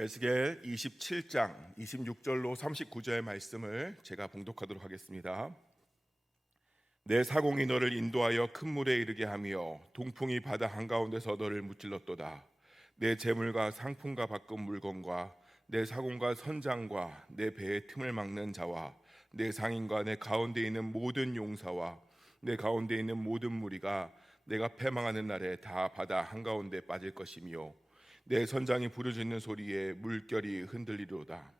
에스겔 27장 26절로 39절의 말씀을 제가 봉독하도록 하겠습니다. 내 사공이 너를 인도하여 큰 물에 이르게 하며 동풍이 바다 한가운데서 너를 무찔렀도다. 내 재물과 상품과 바꾼 물건과 내 사공과 선장과 내 배의 틈을 막는 자와 내 상인과 내 가운데 있는 모든 용사와 내 가운데 있는 모든 무리가 내가 패망하는 날에 다 바다 한가운데 빠질 것이며 내 선장이 부르짖는 소리에 물결이 흔들리로다.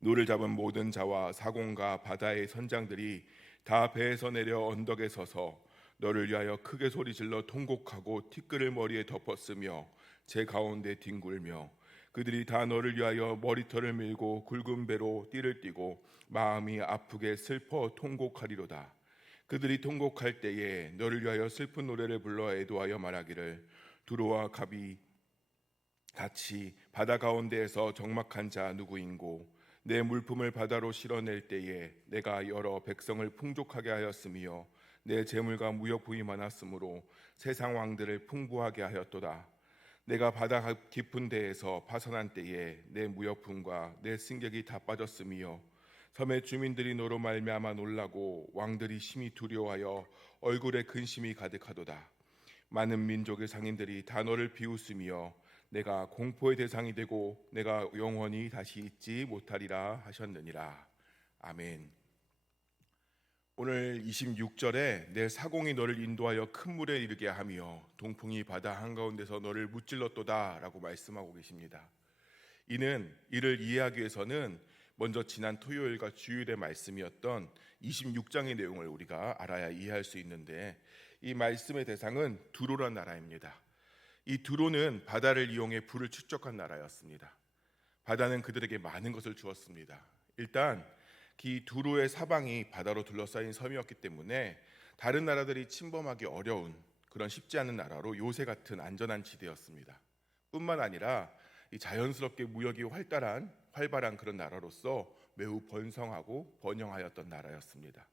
노를 잡은 모든 자와 사공과 바다의 선장들이 다 배에서 내려 언덕에 서서 너를 위하여 크게 소리질러 통곡하고 티끌을 머리에 덮었으며 제 가운데 뒹굴며 그들이 다 너를 위하여 머리털을 밀고 굵은 배로 띠를 띠고 마음이 아프게 슬퍼 통곡하리로다. 그들이 통곡할 때에 너를 위하여 슬픈 노래를 불러 애도하여 말하기를 두로와 갑이 같이 바다 가운데에서 적막한 자 누구인고 내 물품을 바다로 실어낼 때에 내가 여러 백성을 풍족하게 하였으며 내 재물과 무역부이 많았으므로 세상 왕들을 풍부하게 하였도다. 내가 바다 깊은 데에서 파선한 때에 내 무역품과 내 승객이 다 빠졌으며 섬의 주민들이 너로 말미암아 놀라고 왕들이 심히 두려워하여 얼굴에 근심이 가득하도다. 많은 민족의 상인들이 다 너를 비웃으며 내가 공포의 대상이 되고 내가 영원히 다시 잊지 못하리라 하셨느니라. 아멘. 오늘 26절에 내 사공이 너를 인도하여 큰 물에 이르게 하며 동풍이 바다 한가운데서 너를 무찔렀도다 라고 말씀하고 계십니다. 이를 이해하기 위해서는 먼저 지난 토요일과 주일의 말씀이었던 26장의 내용을 우리가 알아야 이해할 수 있는데, 이 말씀의 대상은 두로란 나라입니다. 이 두로는 바다를 이용해 불을 축적한 나라였습니다. 바다는 그들에게 많은 것을 주었습니다. 일단 이 두로의 사방이 바다로 둘러싸인 섬이었기 때문에 다른 나라들이 침범하기 어려운 그런 쉽지 않은 나라로 요새 같은 안전한 지대였습니다. 뿐만 아니라 이 자연스럽게 무역이 활발한 그런 나라로서 매우 번성하고 번영하였던 나라였습니다.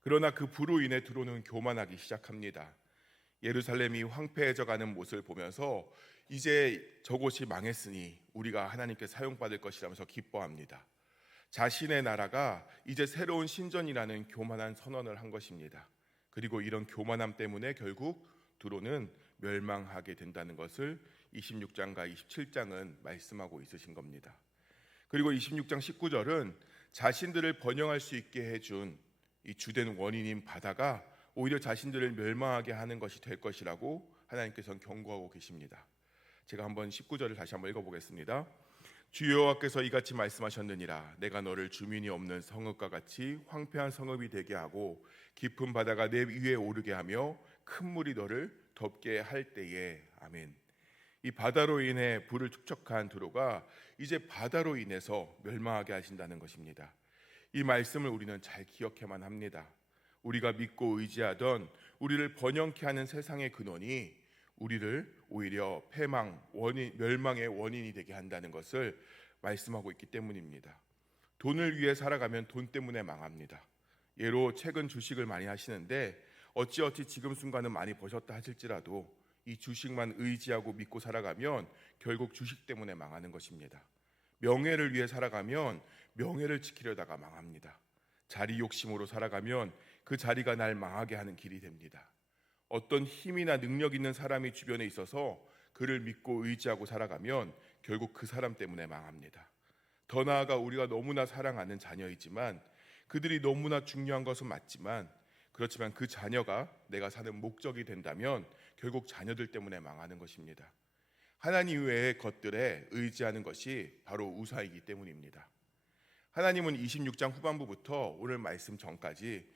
그러나 그 부로 인해 두로는 교만하기 시작합니다. 예루살렘이 황폐해져 가는 모습을 보면서 이제 저곳이 망했으니 우리가 하나님께 사용받을 것이라면서 기뻐합니다. 자신의 나라가 이제 새로운 신전이라는 교만한 선언을 한 것입니다. 그리고 이런 교만함 때문에 결국 두로는 멸망하게 된다는 것을 26장과 27장은 말씀하고 있으신 겁니다. 그리고 26장 19절은 자신들을 번영할 수 있게 해준 이 주된 원인인 바다가 오히려 자신들을 멸망하게 하는 것이 될 것이라고 하나님께서는 경고하고 계십니다. 제가 한번 19절을 다시 한번 읽어보겠습니다. 주 여호와께서 이같이 말씀하셨느니라. 내가 너를 주민이 없는 성읍과 같이 황폐한 성읍이 되게 하고 깊은 바다가 내 위에 오르게 하며 큰 물이 너를 덮게 할 때에. 아멘. 이 바다로 인해 불을 축적한 두로가 이제 바다로 인해서 멸망하게 하신다는 것입니다. 이 말씀을 우리는 잘 기억해야만 합니다. 우리가 믿고 의지하던 우리를 번영케 하는 세상의 근원이 우리를 오히려 멸망의 원인이 되게 한다는 것을 말씀하고 있기 때문입니다. 돈을 위해 살아가면 돈 때문에 망합니다. 예로 최근 주식을 많이 하시는데 어찌어찌 지금 순간은 많이 버셨다 하실지라도 이 주식만 의지하고 믿고 살아가면 결국 주식 때문에 망하는 것입니다. 명예를 위해 살아가면 명예를 지키려다가 망합니다. 자리 욕심으로 살아가면 그 자리가 날 망하게 하는 길이 됩니다. 어떤 힘이나 능력 있는 사람이 주변에 있어서 그를 믿고 의지하고 살아가면 결국 그 사람 때문에 망합니다. 더 나아가 우리가 너무나 사랑하는 자녀이지만 그들이 너무나 중요한 것은 맞지만 그렇지만 그 자녀가 내가 사는 목적이 된다면 결국 자녀들 때문에 망하는 것입니다. 하나님 외의 것들에 의지하는 것이 바로 우상이기 때문입니다. 하나님은 26장 후반부부터 오늘 말씀 전까지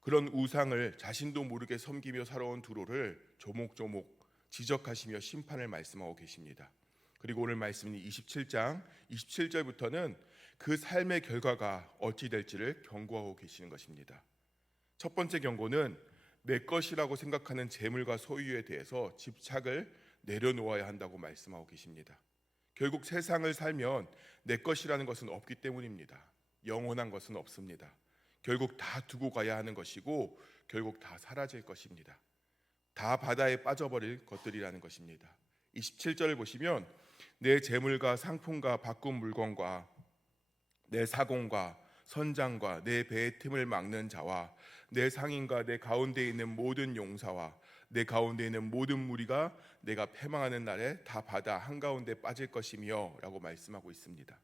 그런 우상을 자신도 모르게 섬기며 살아온 두로를 조목조목 지적하시며 심판을 말씀하고 계십니다. 그리고 오늘 말씀인 27장 27절부터는 그 삶의 결과가 어찌 될지를 경고하고 계시는 것입니다. 첫 번째 경고는 내 것이라고 생각하는 재물과 소유에 대해서 집착을 내려놓아야 한다고 말씀하고 계십니다. 결국 세상을 살면 내 것이라는 것은 없기 때문입니다. 영원한 것은 없습니다. 결국 다 두고 가야 하는 것이고 결국 다 사라질 것입니다. 다 바다에 빠져버릴 것들이라는 것입니다. 27절을 보시면 내 재물과 상품과 바꾼 물건과 내 사공과 선장과 내 배의 틈을 막는 자와 내 상인과 내 가운데 있는 모든 용사와 내 가운데 있는 모든 무리가 내가 패망하는 날에 다 바다 한가운데 빠질 것이며 라고 말씀하고 있습니다.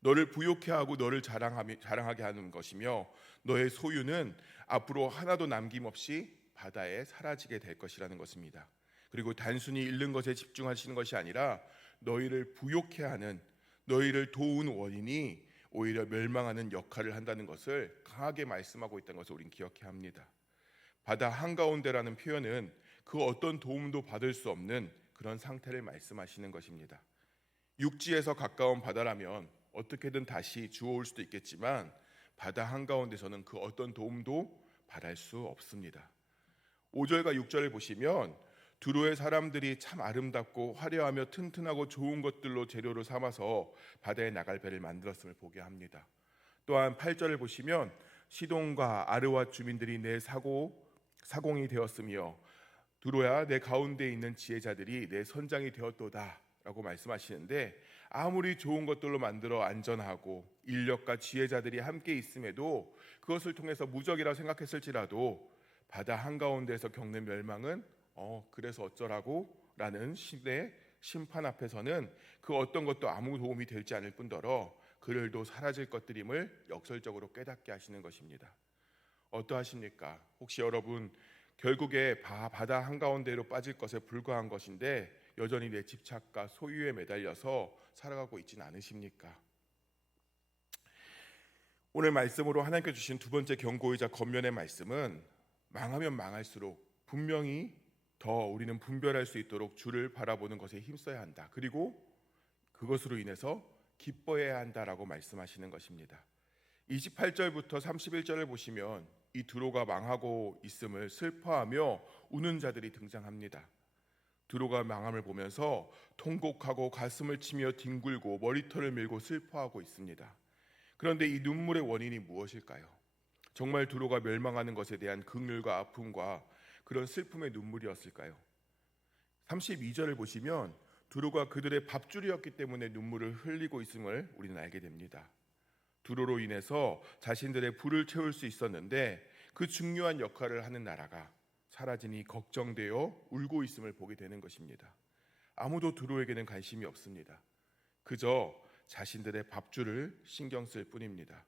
너를 부욕해 하고 너를 자랑하게 하는 것이며 너의 소유는 앞으로 하나도 남김없이 바다에 사라지게 될 것이라는 것입니다. 그리고 단순히 잃는 것에 집중하시는 것이 아니라 너희를 부욕해 하는, 너희를 도운 원인이 오히려 멸망하는 역할을 한다는 것을 강하게 말씀하고 있다는 것을 우리는 기억해야 합니다. 바다 한가운데라는 표현은 그 어떤 도움도 받을 수 없는 그런 상태를 말씀하시는 것입니다. 육지에서 가까운 바다라면 어떻게든 다시 주워올 수도 있겠지만 바다 한가운데서는 그 어떤 도움도 받을 수 없습니다. 5절과 6절을 보시면 두로의 사람들이 참 아름답고 화려하며 튼튼하고 좋은 것들로 재료를 삼아서 바다에 나갈 배를 만들었음을 보게 합니다. 또한 8절을 보시면 시돈과 아르와 주민들이 내 사공이 되었으며 두로야 내 가운데 있는 지혜자들이 내 선장이 되었도다 라고 말씀하시는데, 아무리 좋은 것들로 만들어 안전하고 인력과 지혜자들이 함께 있음에도 그것을 통해서 무적이라고 생각했을지라도 바다 한가운데에서 겪는 멸망은 그래서 어쩌라고 라는 신의 심판 앞에서는 그 어떤 것도 아무 도움이 되지 않을 뿐더러 그들도 사라질 것들임을 역설적으로 깨닫게 하시는 것입니다. 어떠하십니까? 혹시 여러분 결국에 바다 한가운데로 빠질 것에 불과한 것인데 여전히 내 집착과 소유에 매달려서 살아가고 있지는 않으십니까? 오늘 말씀으로 하나님께 주신 두 번째 경고이자 권면의 말씀은 망하면 망할수록 분명히 더 우리는 분별할 수 있도록 주를 바라보는 것에 힘써야 한다. 그리고 그것으로 인해서 기뻐해야 한다라고 말씀하시는 것입니다. 28절부터 31절을 보시면 이 두로가 망하고 있음을 슬퍼하며 우는 자들이 등장합니다. 두로가 망함을 보면서 통곡하고 가슴을 치며 뒹굴고 머리털을 밀고 슬퍼하고 있습니다. 그런데 이 눈물의 원인이 무엇일까요? 정말 두로가 멸망하는 것에 대한 긍휼과 아픔과 그런 슬픔의 눈물이었을까요? 32절을 보시면 두로가 그들의 밥줄이었기 때문에 눈물을 흘리고 있음을 우리는 알게 됩니다. 두로로 인해서 자신들의 불을 채울 수 있었는데 그 중요한 역할을 하는 나라가 사라지니 걱정되어 울고 있음을 보게 되는 것입니다. 아무도 두로에게는 관심이 없습니다. 그저 자신들의 밥줄을 신경 쓸 뿐입니다.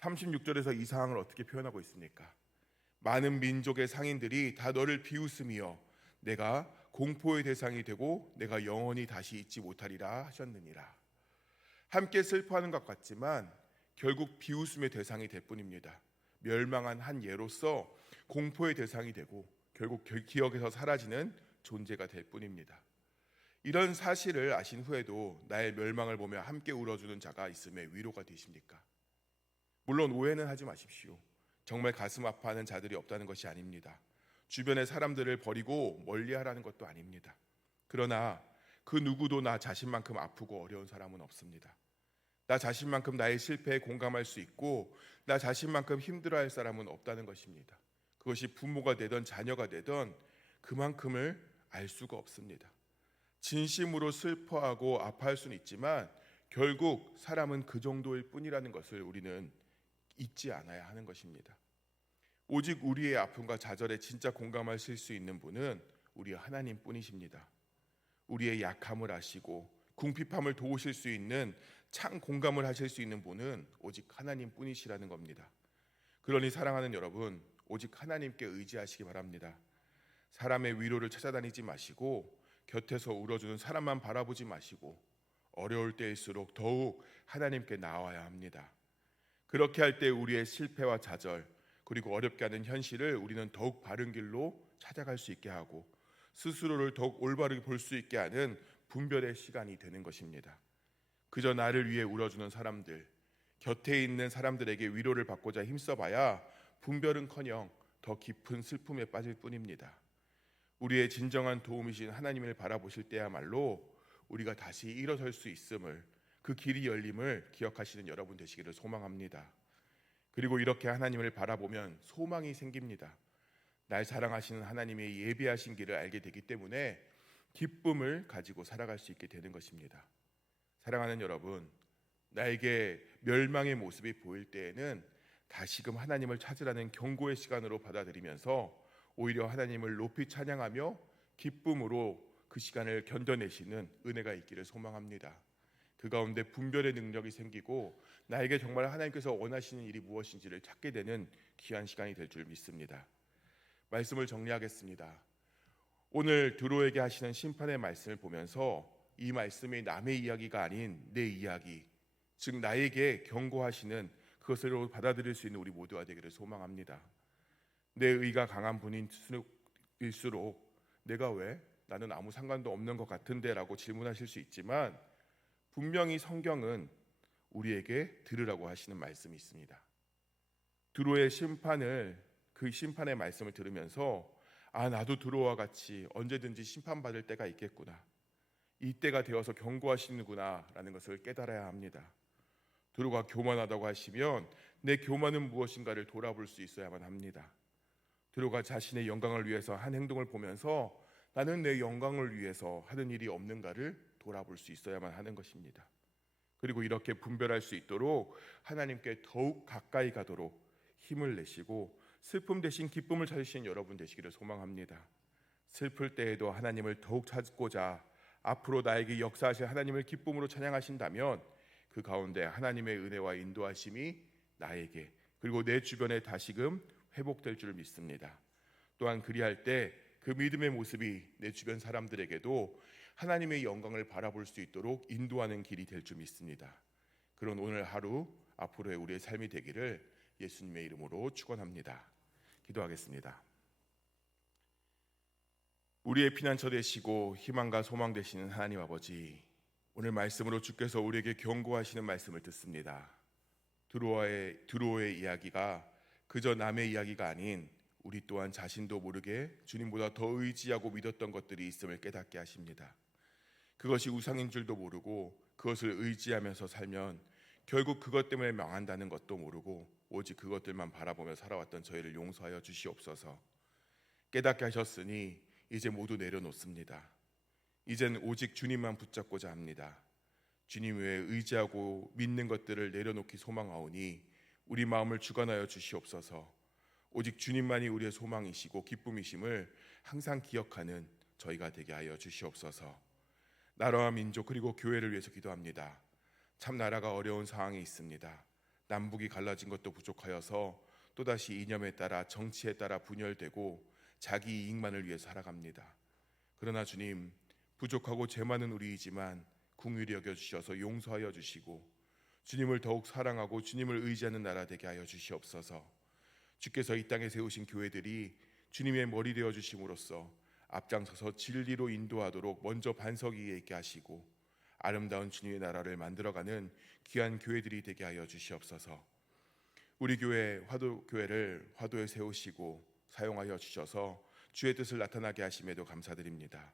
36절에서 이 상황을 어떻게 표현하고 있습니까? 많은 민족의 상인들이 다 너를 비웃으며 내가 공포의 대상이 되고 내가 영원히 다시 잊지 못하리라 하셨느니라. 함께 슬퍼하는 것 같지만 결국 비웃음의 대상이 될 뿐입니다. 멸망한 한 예로서 공포의 대상이 되고 결국 기억에서 사라지는 존재가 될 뿐입니다. 이런 사실을 아신 후에도 나의 멸망을 보며 함께 울어주는 자가 있음에 위로가 되십니까? 물론 오해는 하지 마십시오. 정말 가슴 아파하는 자들이 없다는 것이 아닙니다. 주변의 사람들을 버리고 멀리하라는 것도 아닙니다. 그러나 그 누구도 나 자신만큼 아프고 어려운 사람은 없습니다. 나 자신만큼 나의 실패에 공감할 수 있고 나 자신만큼 힘들어할 사람은 없다는 것입니다. 그것이 부모가 되든 자녀가 되든 그만큼을 알 수가 없습니다. 진심으로 슬퍼하고 아파할 수는 있지만 결국 사람은 그 정도일 뿐이라는 것을 우리는 잊지 않아야 하는 것입니다. 오직 우리의 아픔과 좌절에 진짜 공감하실 수 있는 분은 우리 하나님 뿐이십니다. 우리의 약함을 아시고 궁핍함을 도우실 수 있는 참 공감을 하실 수 있는 분은 오직 하나님 뿐이시라는 겁니다. 그러니 사랑하는 여러분, 오직 하나님께 의지하시기 바랍니다. 사람의 위로를 찾아다니지 마시고 곁에서 울어주는 사람만 바라보지 마시고 어려울 때일수록 더욱 하나님께 나아와야 합니다. 그렇게 할 때 우리의 실패와 좌절 그리고 어렵게 하는 현실을 우리는 더욱 바른 길로 찾아갈 수 있게 하고 스스로를 더욱 올바르게 볼 수 있게 하는 분별의 시간이 되는 것입니다. 그저 나를 위해 울어주는 사람들, 곁에 있는 사람들에게 위로를 받고자 힘써봐야 분별은커녕 더 깊은 슬픔에 빠질 뿐입니다. 우리의 진정한 도움이신 하나님을 바라보실 때야말로 우리가 다시 일어설 수 있음을, 그 길이 열림을 기억하시는 여러분 되시기를 소망합니다. 그리고 이렇게 하나님을 바라보면 소망이 생깁니다. 날 사랑하시는 하나님의 예비하신 길을 알게 되기 때문에 기쁨을 가지고 살아갈 수 있게 되는 것입니다. 사랑하는 여러분, 나에게 멸망의 모습이 보일 때에는 다시금 하나님을 찾으라는 경고의 시간으로 받아들이면서 오히려 하나님을 높이 찬양하며 기쁨으로 그 시간을 견뎌내시는 은혜가 있기를 소망합니다. 그 가운데 분별의 능력이 생기고 나에게 정말 하나님께서 원하시는 일이 무엇인지를 찾게 되는 귀한 시간이 될 줄 믿습니다. 말씀을 정리하겠습니다. 오늘 드로에게 하시는 심판의 말씀을 보면서 이 말씀이 남의 이야기가 아닌 내 이야기, 즉 나에게 경고하시는 그것으로 받아들일 수 있는 우리 모두가 되기를 소망합니다. 내 의가 강한 분일수록 내가 왜? 나는 아무 상관도 없는 것 같은데 라고 질문하실 수 있지만 분명히 성경은 우리에게 들으라고 하시는 말씀이 있습니다. 드로의 그 심판의 말씀을 들으면서 나도 드로와 같이 언제든지 심판받을 때가 있겠구나, 이때가 되어서 경고하시는구나 라는 것을 깨달아야 합니다. 드로가 교만하다고 하시면 내 교만은 무엇인가를 돌아볼 수 있어야만 합니다. 드로가 자신의 영광을 위해서 한 행동을 보면서 나는 내 영광을 위해서 하는 일이 없는가를 돌아볼 수 있어야만 하는 것입니다. 그리고 이렇게 분별할 수 있도록 하나님께 더욱 가까이 가도록 힘을 내시고 슬픔 대신 기쁨을 찾으시는 여러분 되시기를 소망합니다. 슬플 때에도 하나님을 더욱 찾고자 앞으로 나에게 역사하실 하나님을 기쁨으로 찬양하신다면 그 가운데 하나님의 은혜와 인도하심이 나에게 그리고 내 주변에 다시금 회복될 줄 믿습니다. 또한 그리할 때 그 믿음의 모습이 내 주변 사람들에게도 하나님의 영광을 바라볼 수 있도록 인도하는 길이 될 줄 믿습니다. 그런 오늘 하루 앞으로의 우리의 삶이 되기를 예수님의 이름으로 축원합니다. 기도하겠습니다. 우리의 피난처 되시고 희망과 소망 되시는 하나님 아버지, 오늘 말씀으로 주께서 우리에게 경고하시는 말씀을 듣습니다. 드로의 이야기가 그저 남의 이야기가 아닌 우리 또한 자신도 모르게 주님보다 더 의지하고 믿었던 것들이 있음을 깨닫게 하십니다. 그것이 우상인 줄도 모르고 그것을 의지하면서 살면 결국 그것 때문에 망한다는 것도 모르고 오직 그것들만 바라보며 살아왔던 저희를 용서하여 주시옵소서. 깨닫게 하셨으니 이제 모두 내려놓습니다. 이젠 오직 주님만 붙잡고자 합니다. 주님 외에 의지하고 믿는 것들을 내려놓기 소망하오니 우리 마음을 주관하여 주시옵소서. 오직 주님만이 우리의 소망이시고 기쁨이심을 항상 기억하는 저희가 되게 하여 주시옵소서. 나라와 민족 그리고 교회를 위해서 기도합니다. 참 나라가 어려운 상황에 있습니다. 남북이 갈라진 것도 부족하여서 또다시 이념에 따라 정치에 따라 분열되고 자기 이익만을 위해 살아갑니다. 그러나 주님, 부족하고 죄 많은 우리이지만 긍휼히 여겨주셔서 용서하여 주시고 주님을 더욱 사랑하고 주님을 의지하는 나라 되게 하여 주시옵소서. 주께서 이 땅에 세우신 교회들이 주님의 머리 되어 주심으로써 앞장서서 진리로 인도하도록 먼저 반석 위에 있게 하시고 아름다운 주님의 나라를 만들어가는 귀한 교회들이 되게 하여 주시옵소서. 우리 교회 화도교회를 화도에 세우시고 사용하여 주셔서 주의 뜻을 나타나게 하심에도 감사드립니다.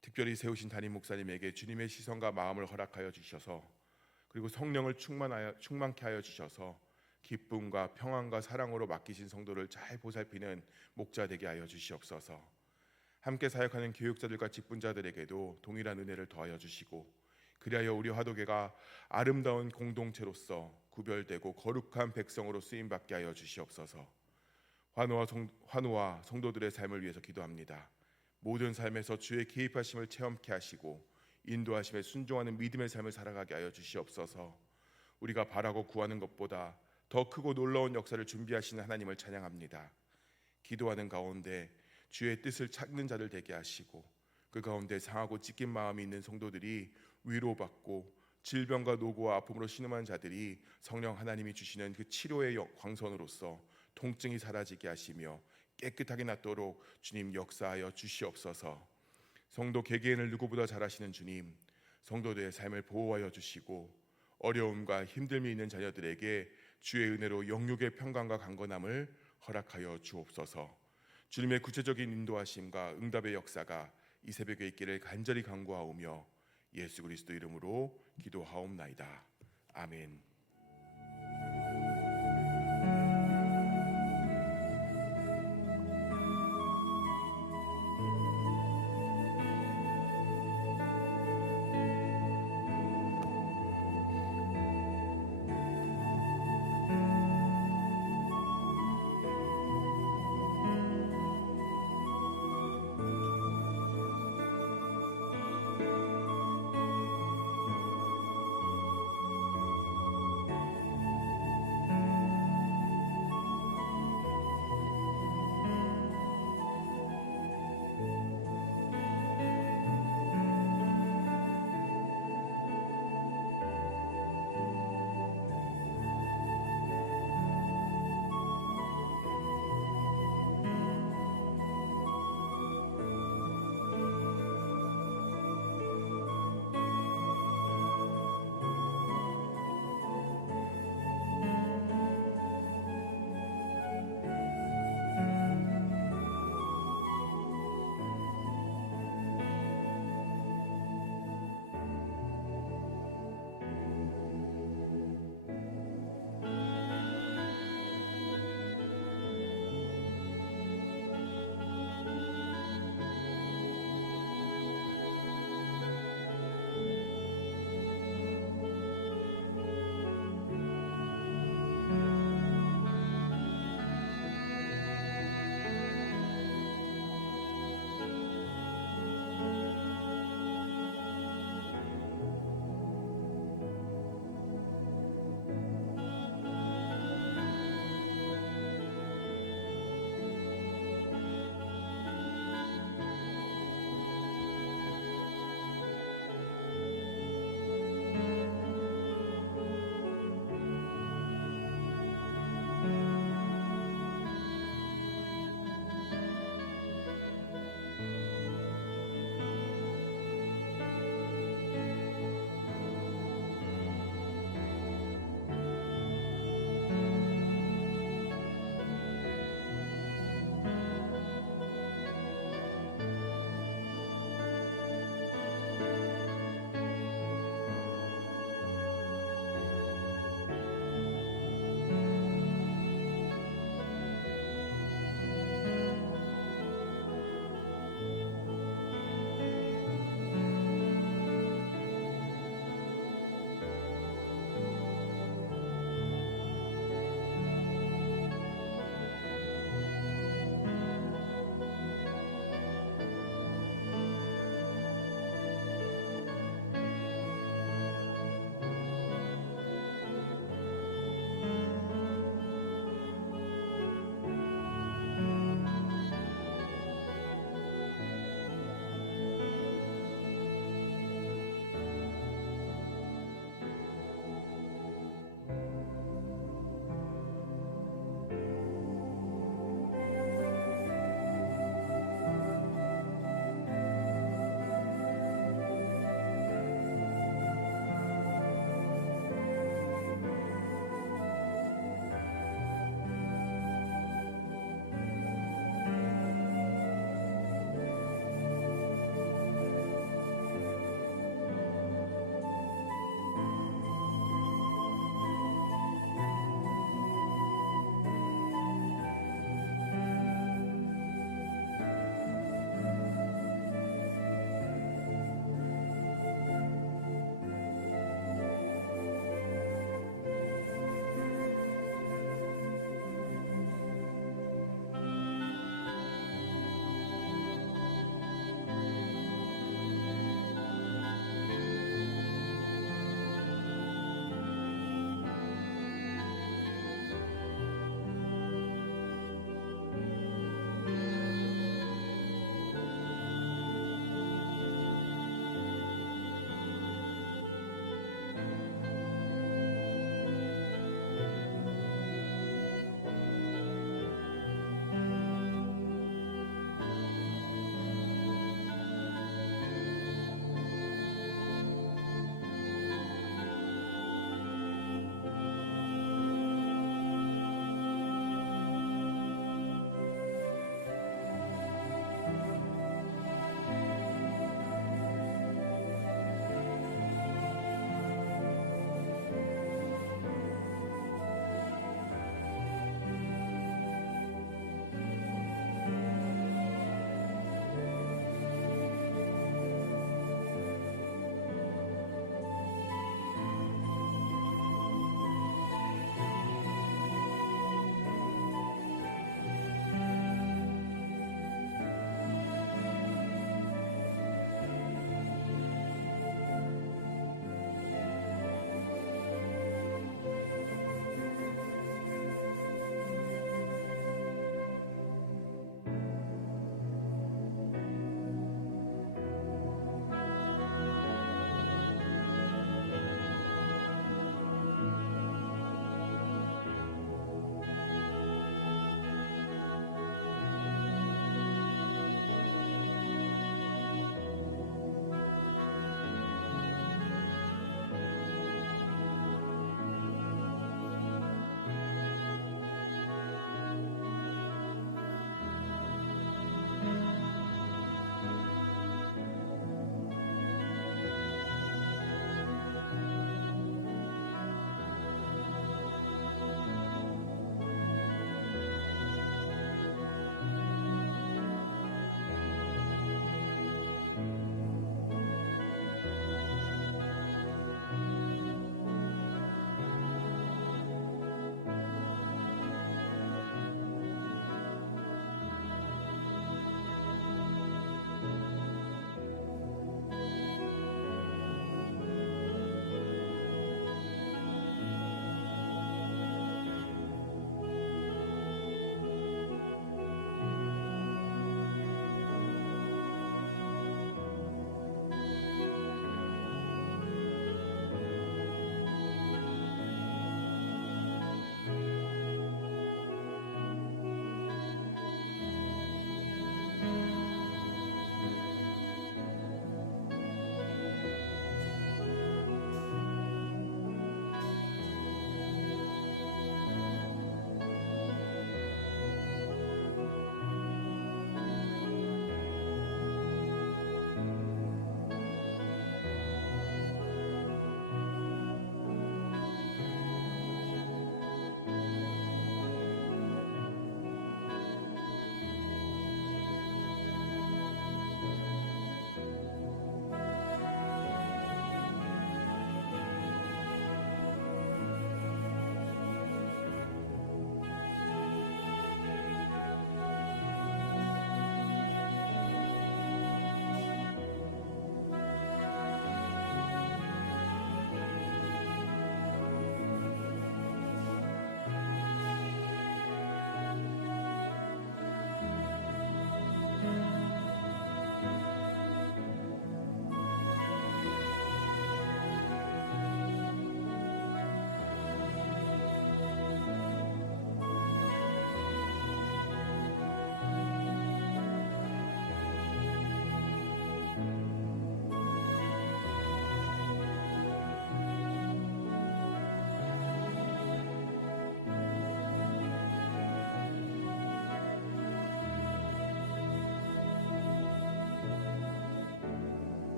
특별히 세우신 담임 목사님에게 주님의 시선과 마음을 허락하여 주셔서 그리고 성령을 충만케 하여 주셔서 기쁨과 평안과 사랑으로 맡기신 성도를 잘 보살피는 목자 되게 하여 주시옵소서. 함께 사역하는 교육자들과 직분자들에게도 동일한 은혜를 더하여 주시고 그리하여 우리 화도계가 아름다운 공동체로서 구별되고 거룩한 백성으로 쓰임받게 하여 주시옵소서. 환우와 성도들의 삶을 위해서 기도합니다. 모든 삶에서 주의 개입하심을 체험케 하시고 인도하심에 순종하는 믿음의 삶을 살아가게 하여 주시옵소서. 우리가 바라고 구하는 것보다 더 크고 놀라운 역사를 준비하시는 하나님을 찬양합니다. 기도하는 가운데 주의 뜻을 찾는 자들 되게 하시고 그 가운데 상하고 찢긴 마음이 있는 성도들이 위로받고 질병과 노고와 아픔으로 신음한 자들이 성령 하나님이 주시는 그 치료의 광선으로서 통증이 사라지게 하시며 깨끗하게 낫도록 주님 역사하여 주시옵소서. 성도 개개인을 누구보다 잘 아시는 주님, 성도들의 삶을 보호하여 주시고 어려움과 힘듦이 있는 자녀들에게 주의 은혜로 영육의 평강과 강건함을 허락하여 주옵소서. 주님의 구체적인 인도하심과 응답의 역사가 이 새벽에 있기를 간절히 간구하오며 예수 그리스도 이름으로 기도하옵나이다. 아멘.